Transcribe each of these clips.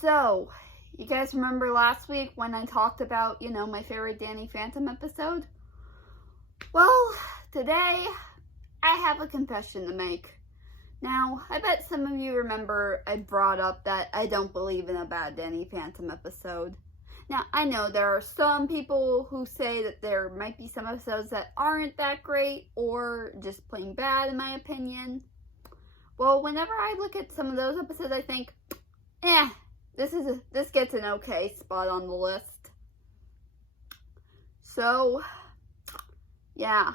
So, you guys remember last week when I talked about, my favorite Danny Phantom episode? Well, today I have a confession to make. Now, I bet some of you remember I brought up that I don't believe in a bad Danny Phantom episode. Now, I know there are some people who say that there might be some episodes that aren't that great or just plain bad in my opinion. Well, whenever I look at some of those episodes, I think, this gets an okay spot on the list. So, yeah.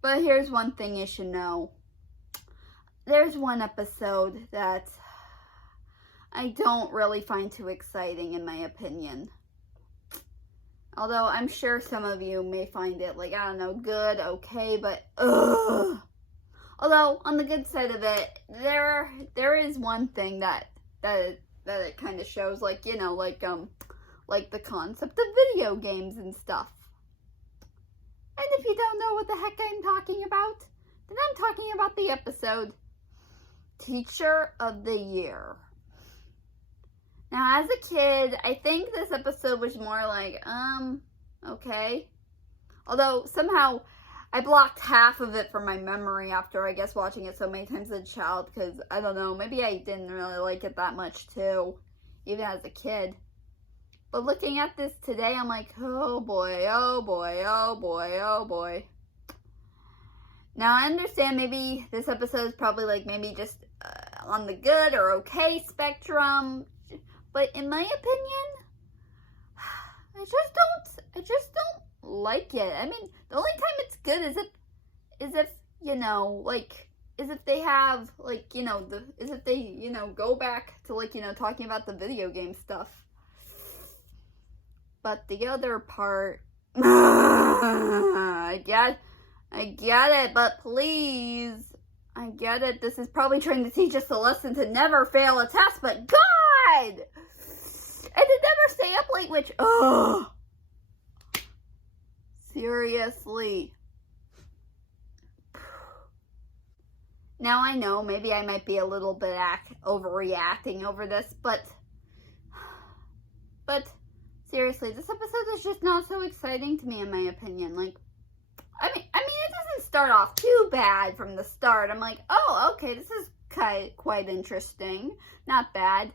But here's one thing you should know. There's one episode that I don't really find too exciting in my opinion. Although I'm sure some of you may find it good, okay, but ugh. Although on the good side of it, there is one thing that it kind of shows, like the concept of video games and stuff. And if you don't know what the heck I'm talking about, then I'm talking about the episode Teacher of the Year. Now, as a kid, I think this episode was more like, okay. Although, somehow, I blocked half of it from my memory after, I guess, watching it so many times as a child, because, I don't know, maybe I didn't really like it that much, too, even as a kid. But looking at this today, I'm like, oh boy, oh boy, oh boy, oh boy. Now, I understand maybe this episode is probably, maybe just on the good or okay spectrum. But in my opinion, I just don't like it. I mean, the only time it's good is if they have, is if they, go back to, talking about the video game stuff. But the other part, I get it, but please, I get it. This is probably trying to teach us a lesson to never fail a test, but God! And to never stay up late, which, seriously. Now I know, maybe I might be a little bit overreacting over this, but seriously, this episode is just not so exciting to me, in my opinion. I mean, it doesn't start off too bad from the start. I'm like, oh, okay, this is quite interesting. Not bad.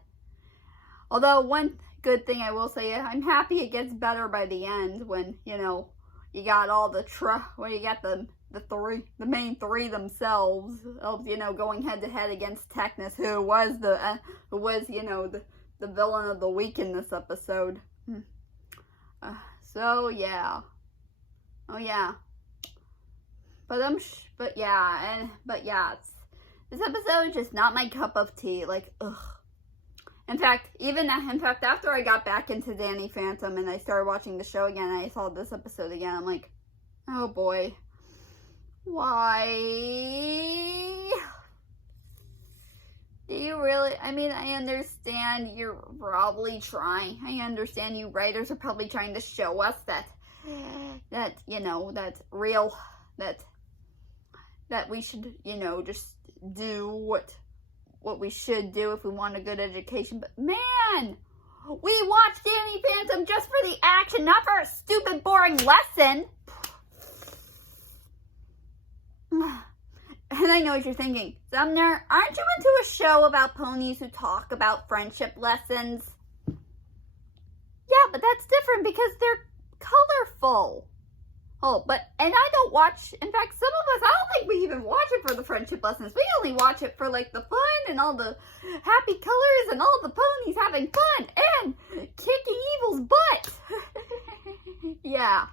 Although, one good thing I will say, I'm happy it gets better by the end when, you got all the you got the main three themselves, going head to head against Technus, who was the villain of the week in this episode. So yeah. Oh yeah. But yeah, this episode is just not my cup of tea. Ugh. In fact, after I got back into Danny Phantom and I started watching the show again, and I saw this episode again, I'm like, oh boy, why? Do you really? I mean, I understand you're probably trying. I understand you writers are probably trying to show us that we should, just do what we should do if we want a good education. But man, we watched Danny Phantom just for the action, not for a stupid, boring lesson. And I know what you're thinking. Sumner, aren't you into a show about ponies who talk about friendship lessons? Yeah, but that's different because they're colorful. And I don't watch, in fact, some of us, I don't think we even watch it for the friendship lessons. We only watch it for, the fun and all the happy colors and all the ponies having fun and kicking evil's butt. Yeah.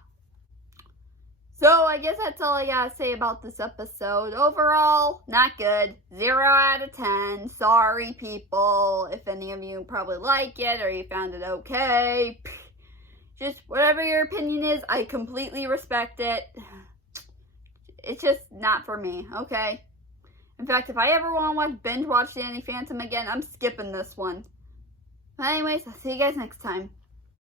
So, I guess that's all I gotta say about this episode. Overall, not good. 0 out of 10. Sorry, people, if any of you probably like it or you found it okay. Just whatever your opinion is, I completely respect it. It's just not for me, okay? In fact, if I ever want to binge watch Danny Phantom again, I'm skipping this one. But anyways, I'll see you guys next time.